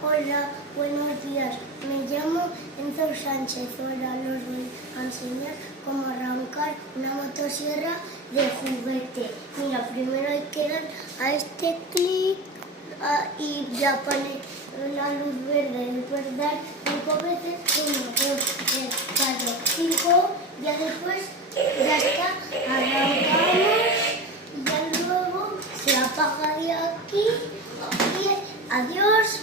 Hola, buenos días. Me llamo Enzo Sánchez. Ahora os voy a enseñar cómo arrancar una motosierra de juguete. Mira, primero hay que dar a este clic y ya pone la luz verde. Después dar 5 veces, 1, 2, 3, 4, 5. Ya después ya está, arrancamos y ya luego se apaga de aquí y adiós.